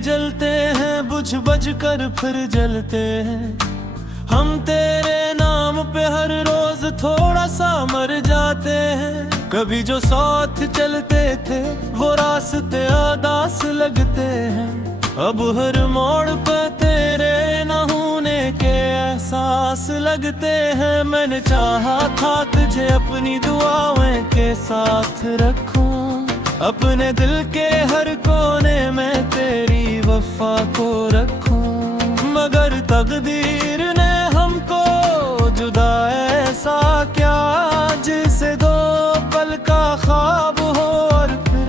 जलते हैं बुझ बज कर फिर जलते हैं। हम तेरे नाम पे हर रोज थोड़ा सा मर जाते हैं। कभी जो साथ चलते थे वो रास्ते आदास लगते हैं। अब हर मोड़ पे तेरे न होने के एहसास लगते हैं। मैंने चाहा था तुझे अपनी दुआओं के साथ रखूं, अपने दिल के हर कोने में तेरी वफा को रखूं। मगर तकदीर ने हमको जुदा ऐसा क्या, जिसे दो पल का ख्वाब हो और फिर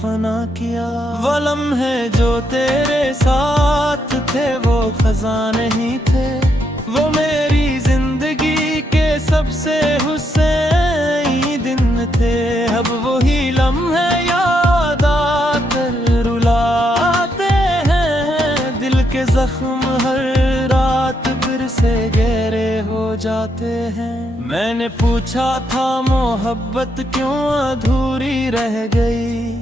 फना किया। वो लम्हे जो तेरे साथ थे वो खजान नहीं थे, वो मेरी जिंदगी के सबसे हुस्सैनी दिन थे। अब वही लम्हे याद आकर रुलाते हैं, दिल के जख्म हर रात फिर से गहरे हो जाते हैं। मैंने पूछा था मोहब्बत क्यों अधूरी रह गई,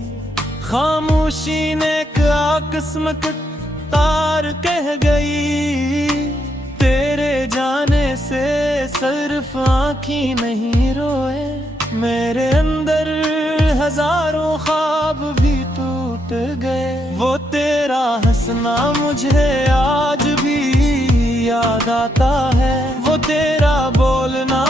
खामोशी ने क्या किस्मत तार कह गई। तेरे जाने से सिर्फ आँखी नहीं रोए, मेरे अंदर हजारों ख्वाब भी टूट गए। वो तेरा हंसना मुझे आज भी याद आता है, वो तेरा बोलना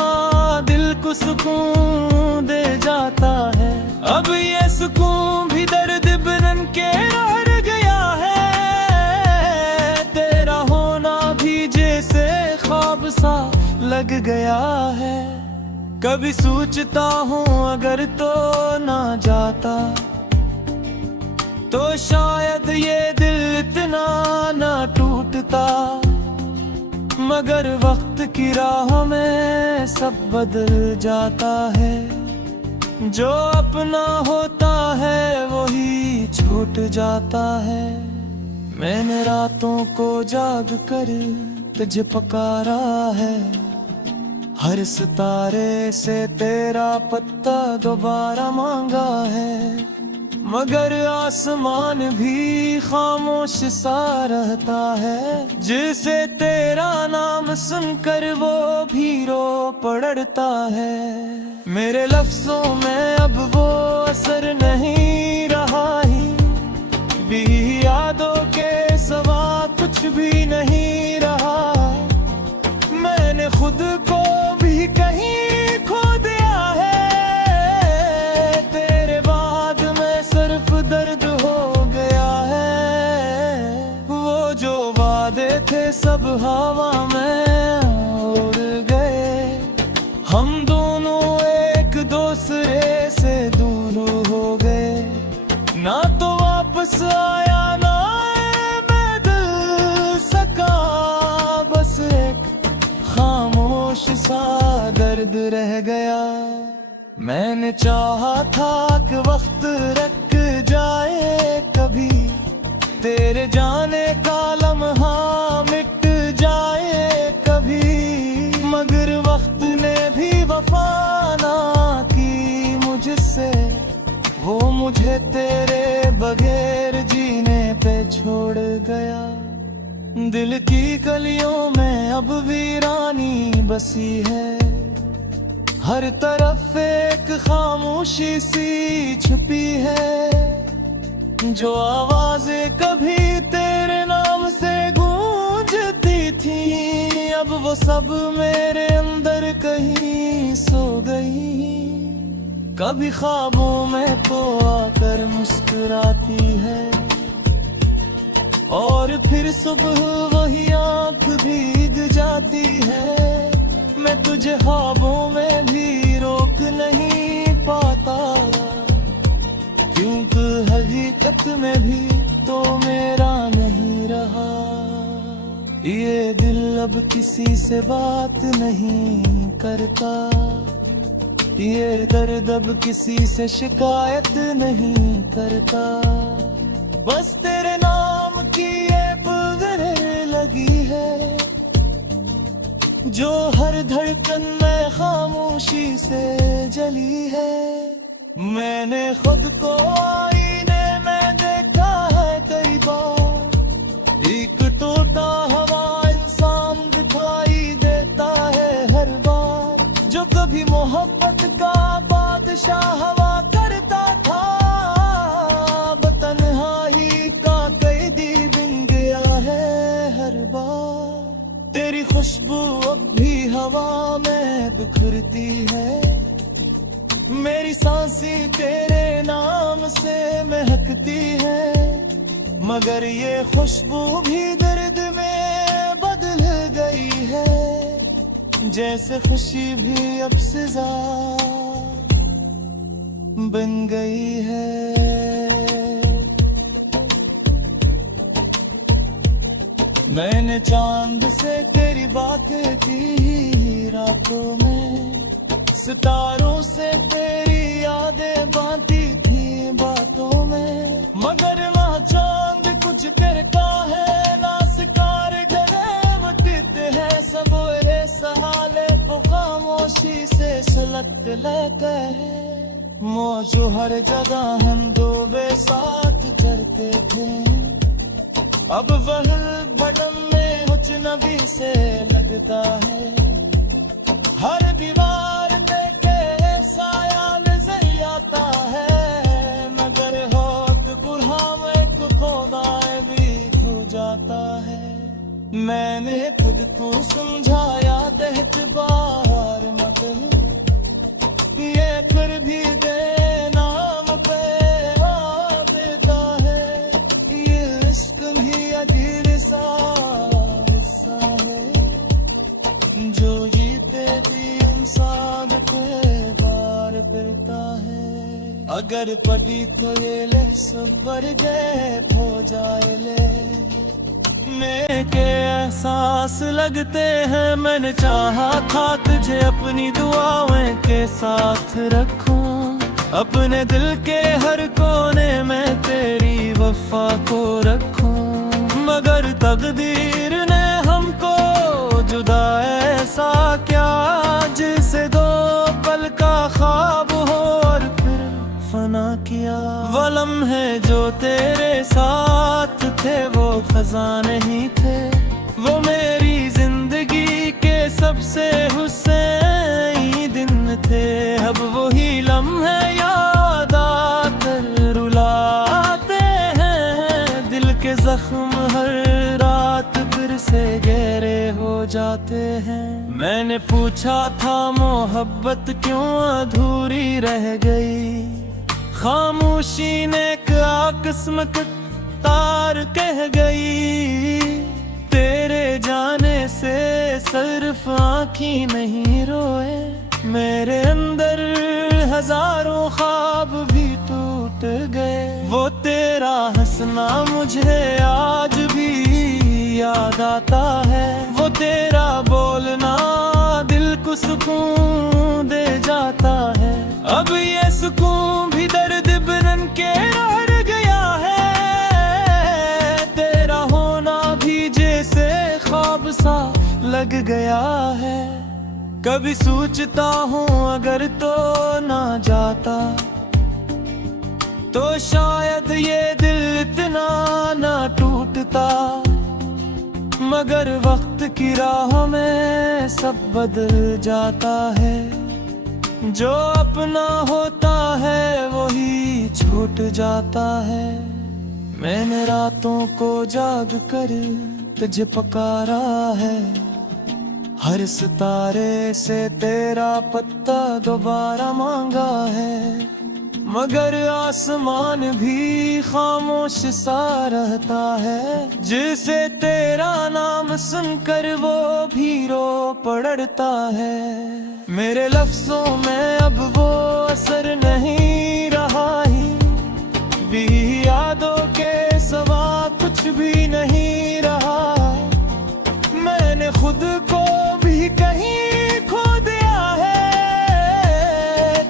दिल को सुकून दे जाता है। अब ये सुकून भी दर्द बदन के रह गया है, तेरा होना भी जैसे ख्वाब सा लग गया है। कभी सोचता हूँ अगर तो ना जाता तो शायद ये दिल इतना ना टूटता। मगर वक्त की राह में सब बदल जाता है, जो अपना होता है वही छूट जाता है। मैंने रातों को जाग कर तुझे पुकारा है, हर सितारे से तेरा पत्ता दोबारा मांगा है। मगर आसमान भी खामोश सा रहता है, जिसे तेरा नाम सुनकर वो भी रो पड़ता है। मेरे लफ्जों में अब वो असर नहीं रहा ही, भी यादों के सिवा कुछ भी नहीं रहा। मैंने खुद को भी कहीं खो दिया है, तेरे बाद में सिर्फ दर्द हो गया है। वो जो वादे थे सब हवा में उड़ गए, हम दोनों एक दूसरे से दूर हो गए। ना तो वापस आया ना मैं दिल सका, बस एक खामोश सा दर्द रह गया। मैंने चाहा था कि वक्त रुक जाए कभी, तेरे जाने का लम्हा मिट जाए कभी। मगर वक्त ने भी वफा ना की मुझसे, वो मुझे तेरे बगैर जीने पे छोड़ गया। दिल की गलियों में अब वीरानी बसी है, हर तरफ एक खामोशी सी छुपी है। जो आवाजें कभी तेरे नाम से गूंजती थी, अब वो सब मेरे अंदर कहीं सो गई। कभी ख्वाबों में तो आकर मुस्कुराती है, और फिर सुबह वही आँख भीग जाती है। मैं तुझे ख्वाबों में भी रोक नहीं पाता, क्योंकि हकीकत में भी तो मेरा नहीं रहा। ये दिल अब किसी से बात नहीं करता, ये दर्द अब किसी से शिकायत नहीं करता। बस तेरे नाम की ये पुकार लगी है, जो हर धड़कन में खामोशी से जली है। मैंने खुद को आईने में देखा है कई बार, तोता हवा इंसान दिखाई देता है हर बार, जो कभी मोहब्बत का बादशाह हवा करता था, तन्हाई का कैदी बन गया है हर बार। तेरी खुशबू अब भी हवा में बिखरती है, मेरी सांसें तेरे नाम से महकती है, मगर ये खुशबू भी दर्द में बदल गई है, जैसे खुशी भी अब सजा बन गई है। मैंने चांद से तेरी बातें की रातों में, सितारों से तेरी यादें बांटी थी बातों में, मगर वहाँ चांद कुछ तेरे का है ना, शिकार गले वटित है सबोरे सहाले को खामोशी से सुलग लेते हैं। मौजू हर जगह हम दो बेसाथ चलते थे, अब वह बदम में कुछ नबी से लगता है, हर दीवार देखे साया नजर आता है, मगर होत गुरहाम एक खुदाए भी खो जाता है। मैंने खुद को समझाया दहत बार मत, ये फिर भी बेनाम पे आ देता है, ये इश्क भी अजीब सा हिस्सा है, जो जीते भी इंसान पे बार फिरता है। अगर पड़ी तो ये ले सबर गए हो जाए ले, मेरे के एहसास लगते हैं, मैंने चाहा था तुझे अपनी दुआओं के साथ रखूं, अपने दिल के हर कोने में तेरी वफा को रखूं, मगर तकदीर ने हमको जुदा ऐसा क्या, जिसे दो पल का ख्वाब हो और फिर फना किया। वो लम्हे जो तेरे साथ थे वो खजा नहीं थे, वो मेरी जिंदगी के सबसे हुस्सैनी दिन थे, अब वही लम्हे याद आकर रुलाते हैं, दिल के जख्म हर रात फिर से गहरे हो जाते हैं। मैंने पूछा था मोहब्बत क्यों अधूरी रह गई, खामोशी ने क्या किस्मत तार कह गई, तेरे जाने से सिर्फ आँखी नहीं रोए, मेरे अंदर हजारों ख्वाब भी टूट गए, वो तेरा हंसना मुझे आज भी याद आता है, वो तेरा बोलना दिल को सुकून दे जाता है, अब ये सुकून भी दर्द बनन के रह गया है, तेरा होना भी जैसे ख्वाब सा लग गया है। कभी सोचता हूँ अगर तो ना जाता, तो शायद ये दिल इतना ना टूटता, मगर वक्त की राह में सब बदल जाता है, जो अपना होता है वही छूट जाता है। मैंने रातों को जाग कर तुझे पुकारा है, हर सितारे से तेरा पत्ता दोबारा मांगा है, मगर आसमान भी खामोश सा रहता है, जिसे तेरा नाम सुनकर वो भी रो पड़ता है। मेरे लफ्जों में अब वो असर नहीं रहा ही, भी यादों के सिवा कुछ भी नहीं रहा, मैंने खुद को भी कहीं खो दिया है,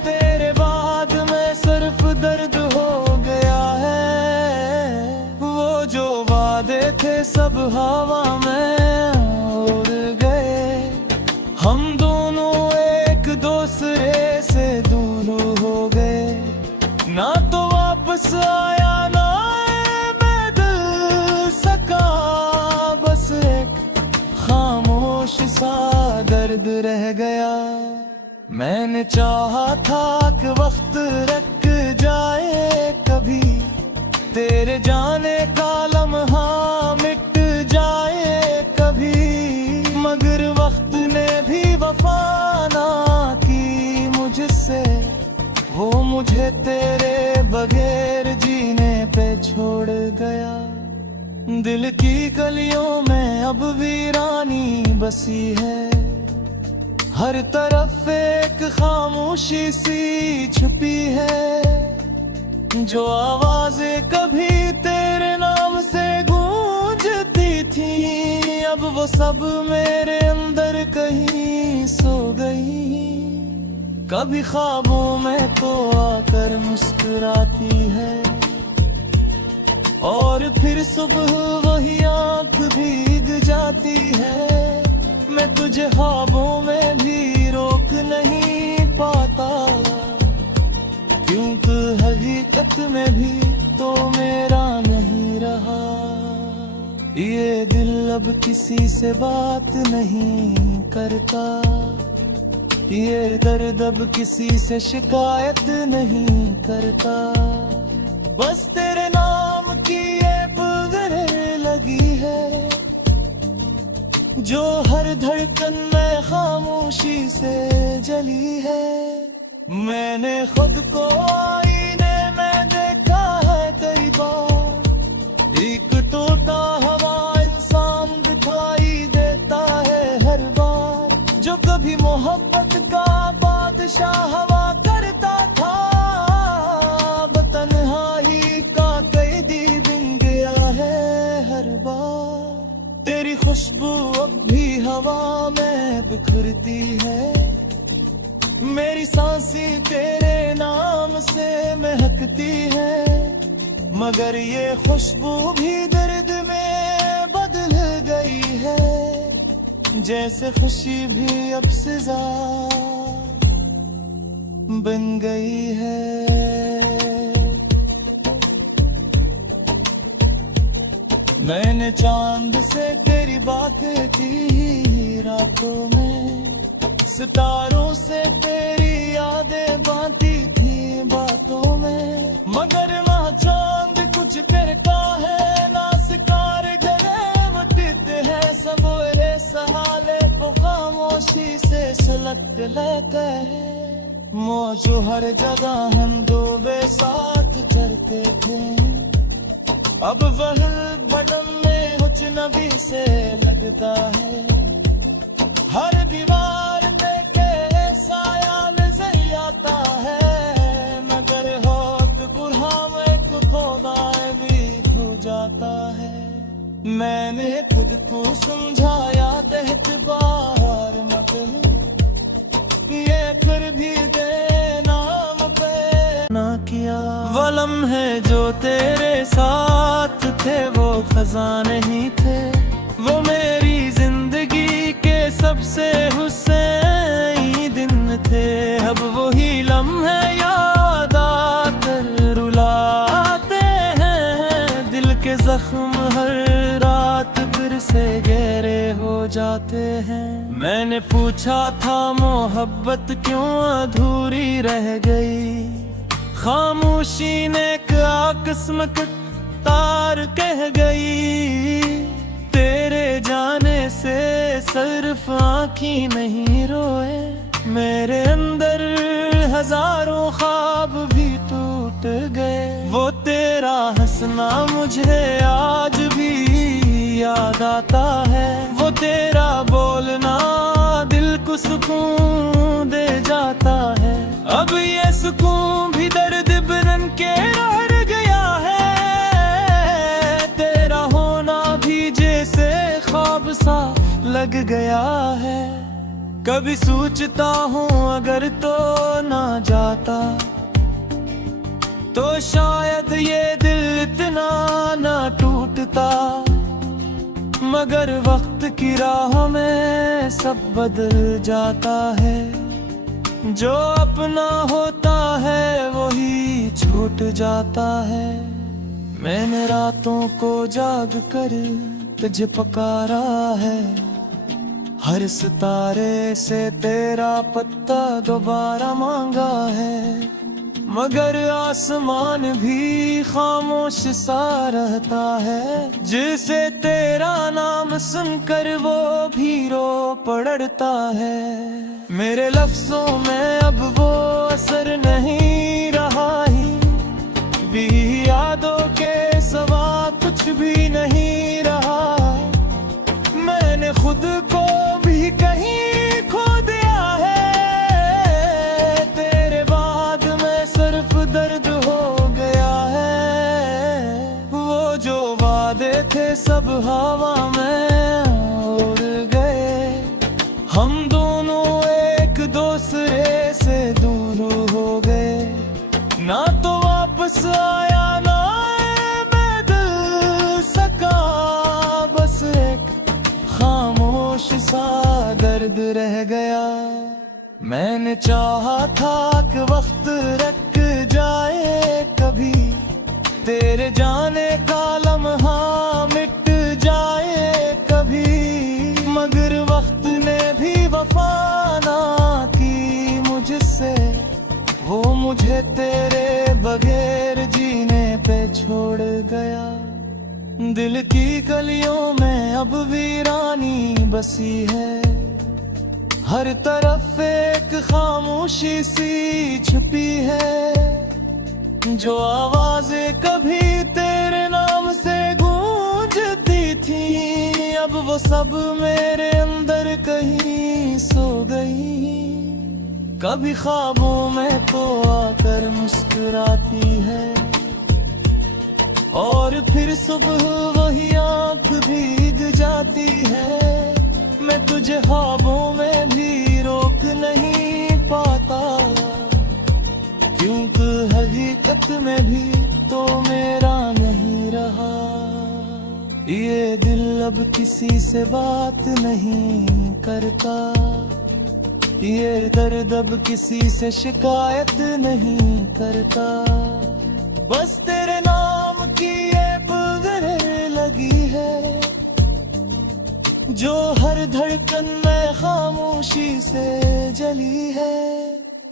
तेरे बाद में सिर्फ दर्द हो गया है, वो जो वादे थे सब हवा में उड़ गए, हम दोनों एक दूसरे से दूर हो गए, ना तो वापस आया ना मैं दिल सका रह गया। मैंने चाहा था कि वक्त रुक जाए कभी, तेरे जाने का लम्हा मिट जाए कभी, मगर वक्त ने भी वफा ना की मुझसे, वो मुझे तेरे बगैर जीने पे छोड़ गया। दिल की गलियों में अब वीरानी बसी है, हर तरफ एक खामोशी सी छुपी है, जो आवाजें कभी तेरे नाम से गूंजती थी, अब वो सब मेरे अंदर कहीं सो गई। कभी ख्वाबों में तो आकर मुस्कुराती है, और फिर सुबह वही आंख भीग जाती है। मैं तुझे ख्वाबों में भी रोक नहीं पाता, क्योंकि हकीकत में भी तो मेरा नहीं रहा। ये दिल अब किसी से बात नहीं करता, ये दर्द अब किसी से शिकायत नहीं करता। बस तेरे नाम की ये पुकार लगी है, जो हर धड़कन में खामोशी से जली है। मैंने खुद को आईने में देखा है कई बार, एक टूटा हुआ इंसान दिखाई देता है हर बार, जो कभी मोहब्बत का बादशाह हवा करता था, अब तन्हाई का कैदी बन गया है हर बार। तेरी खुशबू अब भी हवा में बिखरती है, मेरी सांसें तेरे नाम से महकती है, मगर ये खुशबू भी दर्द में बदल गई है, जैसे खुशी भी अब सजा बन गई है। मैंने चांद से तेरी बातें की रातों में, सितारों से तेरी यादें बांटी थी बातों में, मगर ना चांद कुछ करता है ना शिकार डरे वटते हैं, सबोरे सहाले को खामोशी से सुलग लेते हैं। मौजू हर जगह हम डूबे साथ चलते थे, अब वह बदन में अजनबी से लगता है, हर दीवार देखे साया नजर आता है, मगर होत गुरहाम एक खुदाए भी खो जाता है। मैंने खुद को समझाया एतबार मत, ये फिर भी बेनाम पे ना किया। वो लम्हे जो तेरे साथ थे वो खजाने ही थे, वो मेरी जिंदगी के सबसे हुस्सैनी दिन थे। अब वही लम्हे याद आकर रुलाते हैं, दिल के जख्म हर रात फिर से गहरे हो जाते हैं। मैंने पूछा था मोहब्बत क्यों अधूरी रह गई, खामोशी ने क्या किस्मत तार कह गई, तेरे जाने से सिर्फ आँखी नहीं रोए, मेरे अंदर हजारों ख्वाब भी टूट गए। वो तेरा हंसना मुझे आज भी याद आता है, वो तेरा बोलना दिल को सुकून दे जाता है। अब ये सुकून भी दर्द बन के रह गया है, तेरा होना भी जैसे ख्वाब सा लग गया है। कभी सोचता हूँ अगर तो ना जाता, तो शायद ये दिल इतना ना टूटता, मगर वक्त की राह में सब बदल जाता है, जो अपना होता है वही छूट जाता है। मैंने रातों को जाग कर तुझे पुकारा है, हर सितारे से तेरा पत्ता दोबारा मांगा है, मगर आसमान भी खामोश सा रहता है। जिसे तेरा नाम सुनकर वो भी रो पड़ता है। मेरे लफ्जों में अब वो असर नहीं रहा ही, भी यादों के सिवा कुछ भी नहीं रहा। मैंने खुद को भी कहीं खो दिया है, तेरे बाद मैं सिर्फ दर्द हो गया है। वो जो वादे थे सब हवा में उड़ गए, हम दोनों एक दूसरे से दूर हो गए। ना तो वापस आया ना मैं दिल सका, बस एक खामोश सा दर्द रह गया। मैंने चाहा था कि वक्त रुक जाए कभी, तेरे जाने का लम्हा मिट जाए कभी, मगर वक्त ने भी वफा ना की मुझसे। वो मुझे तेरे बगैर जीने पे छोड़ गया। दिल की गलियों में अब वीरानी बसी है, हर तरफ एक खामोशी सी छुपी है। जो आवाजें कभी तेरे नाम से गूंजती थी, अब वो सब मेरे अंदर कहीं सो गई। कभी ख्वाबों में तो आकर मुस्कुराती है, और फिर सुबह वही आँख भीग जाती है। मैं तुझे ख्वाबों में भी रोक नहीं पाता, क्योंकि हकीकत में भी तो मेरा नहीं रहा। ये दिल अब किसी से बात नहीं करता, ये दर्द अब किसी से शिकायत नहीं करता। बस तेरे नाम की ये पुकार लगी है, जो हर धड़कन में खामोशी से जली है।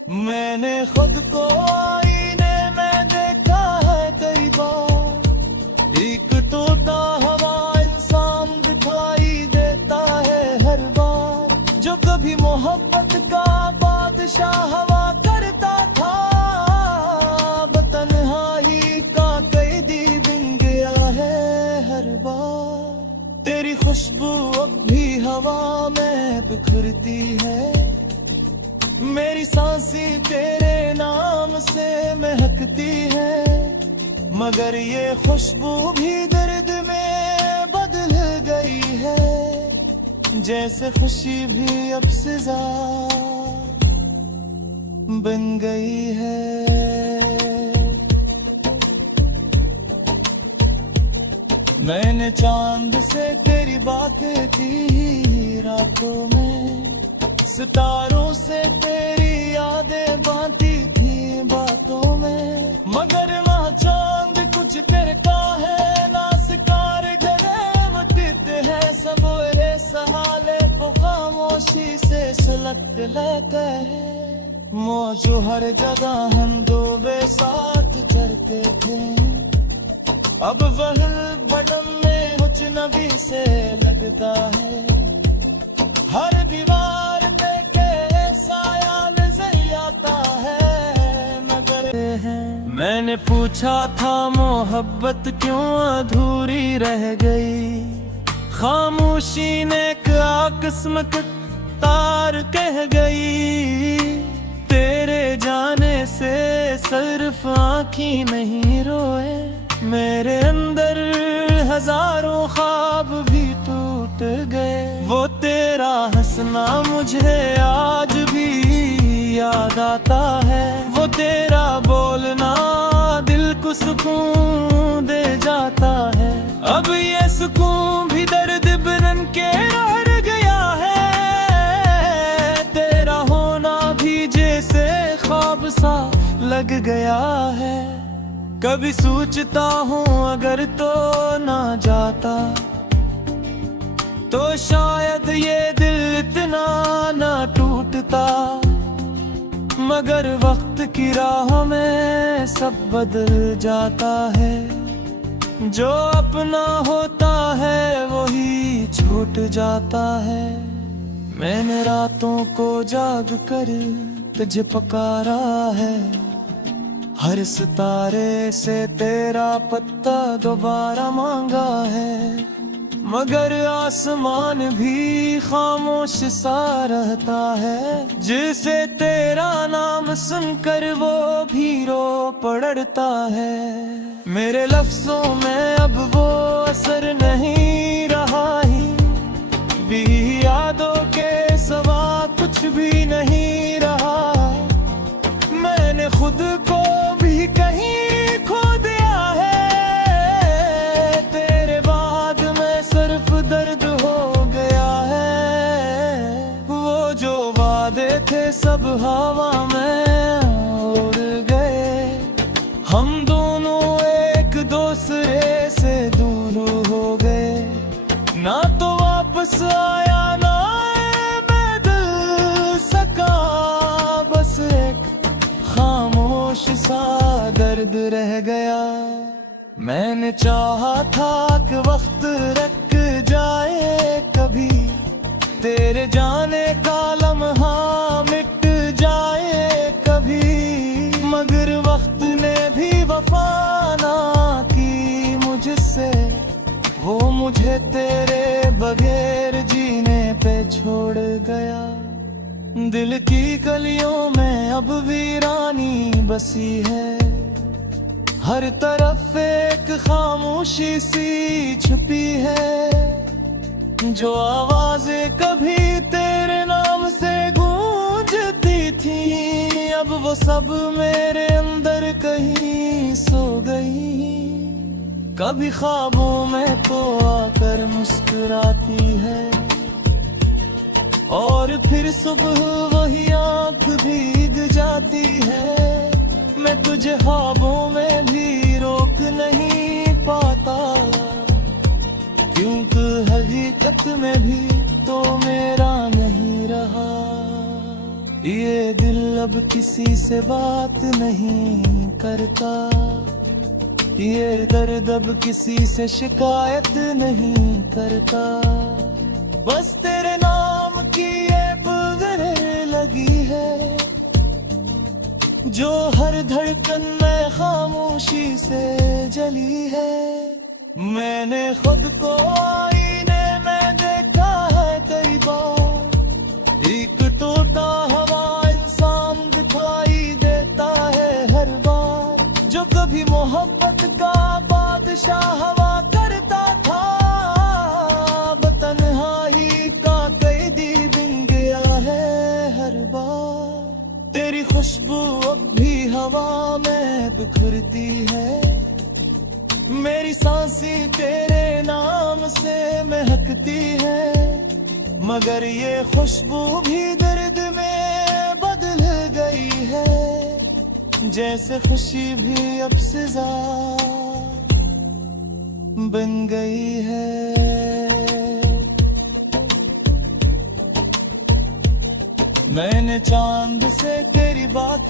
मैंने खुद को आईने में देखा है कई बार, एक तोता हवा इंसान दिखाई देता है हर बार। जो कभी मोहब्बत का बादशाह हवा करता था, तन्हाई का कैदी बन गया है हर बार। तेरी खुशबू अब भी हवा में बिखरती है, मेरी सांसें तेरे नाम से महकती है। मगर ये खुशबू भी दर्द में बदल गई है, जैसे खुशी भी अब सजा बन गई है। मैंने चांद से तेरी बातें की रातों में, सितारों से तेरी यादें बांटी थी बातों में। मगर ना चांद कुछ तेरे का है, ना शिकार डरे वटते हैं सबोरे सहाले को खामोशी से सुलग लेते हैं। मौजू हर जगह हम दो बेसाथ चलते थे, अब वह बटन में कुछ नबी से लगता है। हर दीवार देखे साया नजर आता है, मगर मैंने पूछा था मोहब्बत क्यों अधूरी रह गई। खामोशी ने क्या किस्मत तार कह गई। तेरे जाने से सिर्फ आँखी नहीं रोए, मेरे अंदर हजारों ख्वाब भी टूट गए। वो तेरा हंसना मुझे आज भी याद आता है, वो तेरा बोलना दिल को सुकून दे जाता है। अब ये सुकून भी दर्द बन के रह गया है, तेरा होना भी जैसे ख्वाब सा लग गया है। कभी सोचता हूँ अगर तो ना जाता, तो शायद ये दिल इतना ना टूटता, मगर वक्त की राह में सब बदल जाता है। जो अपना होता है वही छूट जाता है। मैंने रातों को जाग कर तुझे पुकारा है, हर सितारे से तेरा पत्ता दोबारा मांगा है, मगर आसमान भी खामोश सा रहता है। जिसे तेरा नाम सुनकर वो भी रो पड़ता है। मेरे लफ्जों में अब वो असर नहीं रहा ही, भी यादों के सिवा कुछ भी नहीं रहा। मैंने खुद को भी कहीं खो दिया है, तेरे बाद में सिर्फ दर्द हो गया है। वो जो वादे थे सब हवा में उड़ गए, हम दोनों एक दूसरे से दूर हो गए। ना तो वापस आया ना मैं दिल सका, बस एक खामोश सा दर्द रह गया। मैंने चाहा था कि वक्त रुक जाए कभी, तेरे जाने का लम्हा मिट जाए कभी, मगर वक्त ने भी वफा ना की मुझसे। वो मुझे तेरे बगैर जीने पे छोड़ गया। दिल की गलियों में अब वीरानी बसी है, हर तरफ एक खामोशी सी छुपी है। जो आवाजें कभी तेरे नाम से गूंजती थी, अब वो सब मेरे अंदर कहीं सो गई। कभी ख्वाबों में तो आकर मुस्कुराती है, और फिर सुबह वही आंख भीग जाती है। मैं तुझे ख्वाबों में भी रोक नहीं पाता, क्योंकि हकीकत में भी तो मेरा नहीं रहा। ये दिल अब किसी से बात नहीं करता, ये दर्द अब किसी से शिकायत नहीं करता। बस तेरे नाम की ये पुकार लगी है, जो हर धड़कन में खामोशी से जली है। मैंने खुद को आईने में देखा है कई बार, एक टूटा हुआ इंसान दिखाई देता है हर बार। जो कभी मोहब्बत का बादशाह हवा करता था, तन्हाई का कैदी बन गया है हर बार। तेरी खुशबू अब भी हवा में बिखरती है, मेरी सांसें तेरे नाम से महकती है, मगर ये खुशबू भी दर्द में बदल गई है। जैसे खुशी भी अब सजा बन गई है। मैंने चांद से तेरी बात